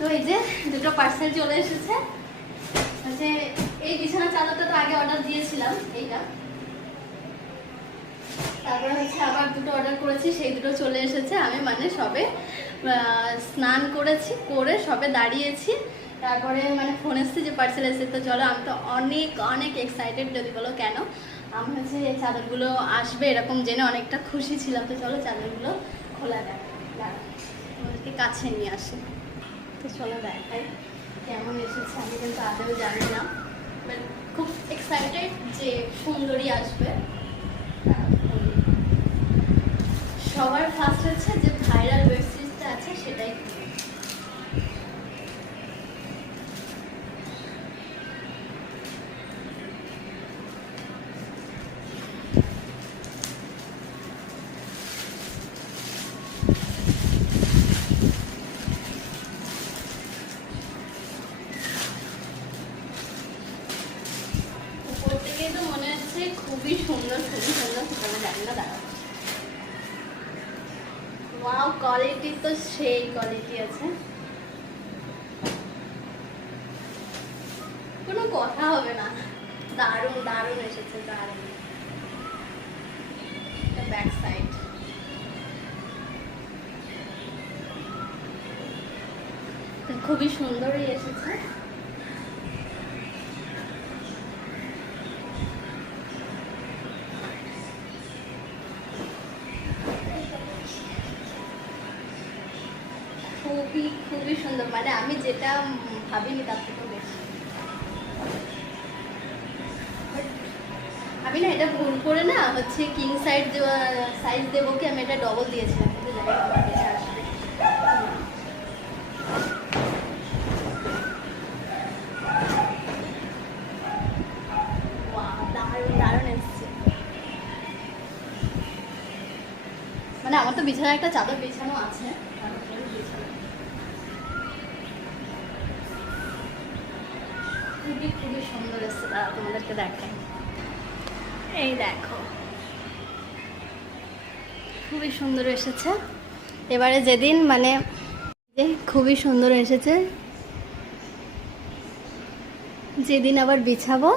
তো এই যে দুটো পার্সেল চলে এসেছে। হচ্ছে এই বিছানা চাদরটা তো আগে অর্ডার দিয়েছিলাম, এইটা। তারপরে হচ্ছে আবার দুটো অর্ডার করেছি, সেই দুটো চলে এসেছে। আমি মানে সবে স্নান করেছি, করে সবে দাঁড়িয়েছি, তারপরে মানে ফোন এসছে যে পার্সেল এসেছে। তো চলো, আমি তো অনেক অনেক এক্সাইটেড, যদি বলো কেন। আমি হচ্ছে এই চাদরগুলো আসবে এরকম জেনে অনেকটা খুশি ছিলাম। তো চলো চাদরগুলো খোলা দেয়, তোমাদেরকে কাছে নিয়ে আসি। তো চলো দেখাই কেমন এসেছে। আমি কিন্তু আদৌ জানি না, বাট খুব এক্সাইটেড যে সুন্দরী আসবে। সবার ফার্স্ট হচ্ছে যে ভাইরাল ওয়েব সিরিজটা আছে সেটাই। উপর থেকেই তো মনে হচ্ছে খুবই সুন্দর, খুবই সুন্দর। সেখানে জানি না, দাঁড়াও। ওয়াও, কোয়ালিটি তো সেই কোয়ালিটি আছে, কোনো কথা হবে না। দারুণ দারুণ এসেছে, দারুণ। ব্যাক সাইড খুবই সুন্দরই এসেছে। খুবই খুবই সুন্দর, মানে আমি যেটা ভাবিনি তার থেকেও বেশি। আমি না এটা ভুল করে না হচ্ছে কিং সাইজ সাইজ দেবো কি, আমি এটা ডবল দিয়েছিলাম, কিন্তু জানি না আমার এটা আসবে। দারুণ দারুণ এসছে। মানে আমার তো বিছানায় একটা চাদর বিছানো আছে, খুবই খুবই সুন্দর এসছে। তারা তোমাদেরকে দেখায়, এই দেখো খুবই সুন্দর এসেছে। এবারে যেদিন মানে যে খুবই সুন্দর এসেছে, যেদিন আবার বিছাবো